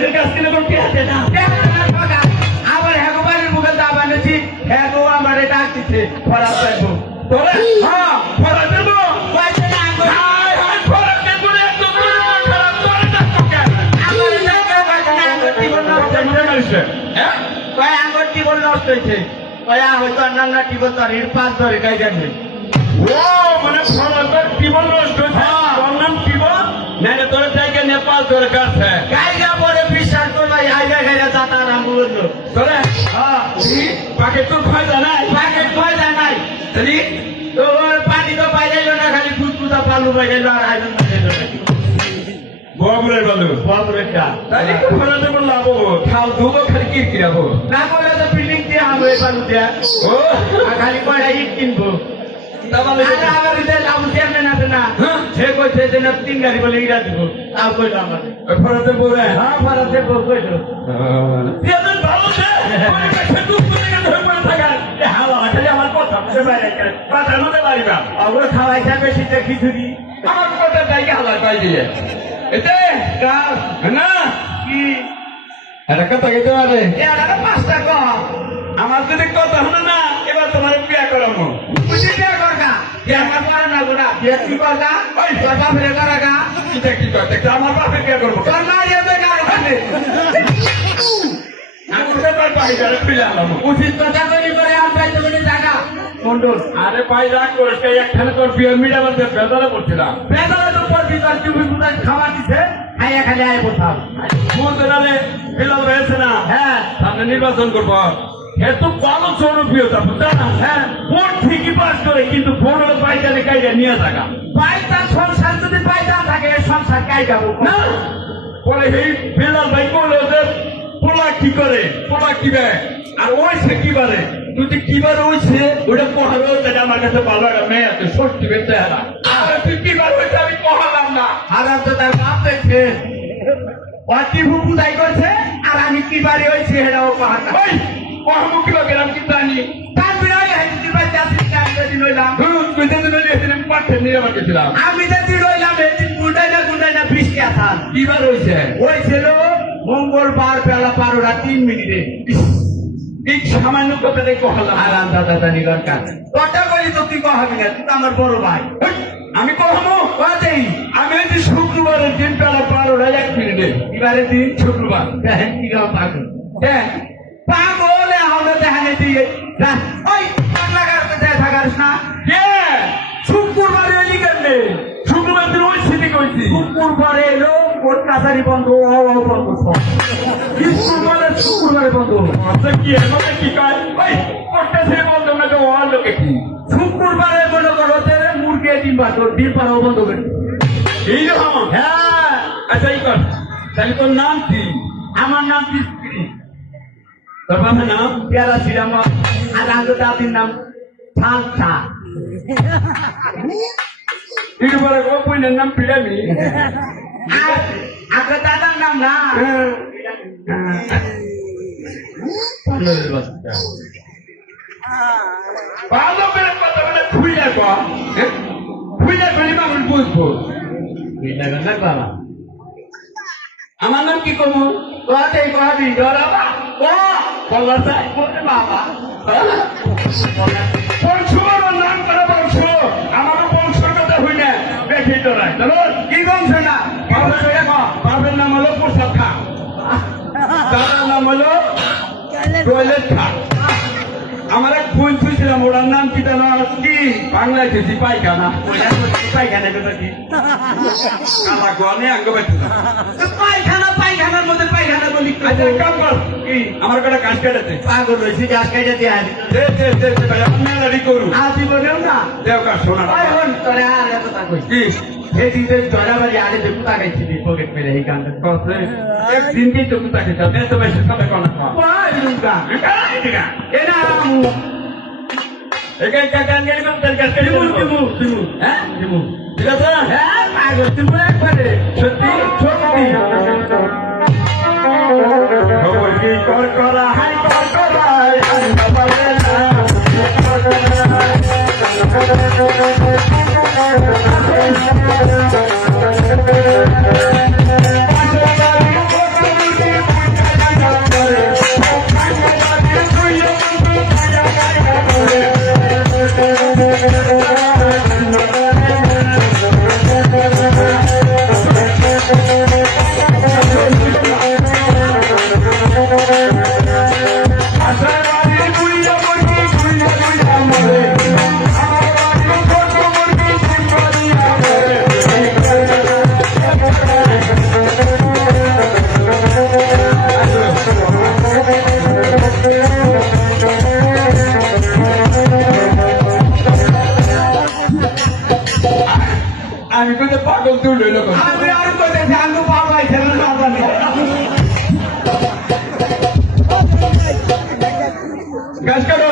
মানুষের কাছ থেকে টিয়া দেয় না আবার হ্যাগো বাড়ির মুখে দা বানিয়েছি হ্যাগো আমারে ডাকতেছে ফরাস পাইবো তোরা? হ্যাঁ ফরা দেবো আঙ্গুর দেবো ডাকে টিবল নষ্ট হ্যাঁ? আঙ্গুর টিবল নষ্ট হয়েছে কয় হয়তো অন্যান্য টিবল তোর হির পাঁচ ধরে গাই জানবে ও মানে ফরাদের টিবল নষ্ট হয়েছে তোর টিবল? না তোর জায়গায় নেপাল তোর কাছে গাইগা পরে বিশ্বাস করবা আইগা গাইগা যাতা আঙ্গুর বলল পাকে তোর ফায়দা নাই প্যাকেট পয়সা নাই তো খালি তো তো কয়টা ইট কিনবো তাহলে আছে না হ্যাঁ। সে কইছে যে না তিন গাড়ি বলে ইরা দিব তাও কইলো আমাদের ফরা দেবো হ্যাঁ ভালো আমার কথা বুঝে বাইরে করে কথা মতে পারিবা ওগুলো খাওয়াই যাবে খিচুড়ি। আমার কথা জায়গা হালা পাই দিয়ে? এতে কাজ না? কি? এটা কথা কইতে পারে? এরা পাঁচটা কম আমার যদি কথা করাগা কি আমার করব তোর না যাবে কার ওখানে আমি ব্যাপার পাই যারা ফিরে আলাম উচিত কথা বলি করে আমরা তো বলি জায়গা মন্ডল আরে ভাই রাগ করিস না, একখানে তোর বিয়ে মিটা বলতে বেদারে পড়ছিলাম বেদলে তো পর ভিতর চুপি পুরা খাওয়া দিছে? খাইয়া খালি আয় কোথাও। বলতে নালে ফিলাম না? হ্যাঁ। সামনে নির্বাচন করব। এত ভালো জনপ্রিয়তা বুঝা হ্যাঁ। ভোট ঠিকই পাস করে কিন্তু কাইরা নিয়ে থাকা। পাইতাম সংসার যদি পাইতাম থাকে সংসার কাই যাব না! পরে এই বেলাল ভাই বলল ওদের পোলা কি করে? পোলা কি দেয় আর ওই সে কি বারে? তুই কি বারে হয়েছে ওটা আমার কাছে ভালো একটা মেয়ে আছে ষষ্ঠী বেঁচে হারা আর তুই কি বার হয়েছে আমি পড়ালাম না। হারাম তো তার বাপ দেখছে। অতি ভুকু দায় করছে আর আমি কি বাড়ি হয়েছে এটাও পাহাড় ওই কি লাগে আমি কি জানি? আমি যদি যদি এদিন গুন্ডাই না গুন্ডাই না বৃষ্টি আসান। কি হয়েছে ওই মঙ্গলবার বেলা বারোটা তিন মিনিটে। এই সামান্য কথাটাই কহালাম আরাম দাদা দানি দরকার। কথা বলি তো তুই কহাবি না? তুই তো আমার বড় ভাই। আমি কহাবো কথাই আমি হচ্ছে শুক্রবারের দিন বেলা বারোটা এক মিনিটে। এবারে দিন শুক্রবার। কি পাগল। হ্যাঁ। আমরা যা, ওই পাগলা গাড়িতে যায় থাকার না। কে? ওই কেমনে? শুক্রবার দিন ওই সিটি কইছি শুক্রবারে এলো কোর্ট কাছারি বন্ধ ও ও বন্ধ। আচ্ছা কি কি ওই না তো লোকে কি? মনে করো যে মুরগি ডিম পাথর ডিম পাড়াও বন্ধ করে। এই রকম হ্যাঁ। আচ্ছা এই কর। তাহলে তোর নাম কি? আমার নাম বিস্ত্রী বাবার নাম পেয়ারা ছিলাম আর আঙ্গ দাদির নাম সালসা একটু পরে গো পইনের নাম পিড়ামি আর আঙ্গ দাদার নাম না। ভালো করে কথা বলে খুইলে কো খুইলে ফেলি মানুষ বুঝব। আমার নাম কি কমু? কতে কবি ডরাবা বল্লা চাই ওরে বাবা। বংশ আমার নাম করে বংশ আমারও বংশের কথা হই না। দেখি চলো কি বংশ না? বাবার বাবার নাম হলো প্রসাদ খা। দাদার নাম হলো টয়লেট খা। আমার এক বোন ছিলাম ওটার নাম কি জানো কি? বাংলায় খেয়েছি পাইখানা পায়খানা কথা কি? কালা গনে আঙ্গ বেঠে পায়খানা পায়খানার মধ্যে পায়খানা বলি। আচ্ছা কাম কর। কি? আমার কটা কাজ কেটেছে। পাগল হয়েছে গাছ কেটে দিয়ে দে দে দে দে ভাই আমি করু। না। দেও কা আর কই কি? সেদিন জয়রাবাড়ি আরে দেখু তাকাইছিলি পকেট মেরে এই গানটা কসে একদিন দিয়ে তো কুতাকে যাবে তো বেশি সাথে কোনা খা লুকা এনা আমু একাই কাকান গেলি মানে তার কাছে দিমু দিমু দিমু হ্যাঁ দিমু ঠিক আছে হ্যাঁ পাগল তুমি একবারে সত্যি সত্যি খবর কি কর করা হাই কর করা পাগল তুই লইল আমি গাছ কাটো।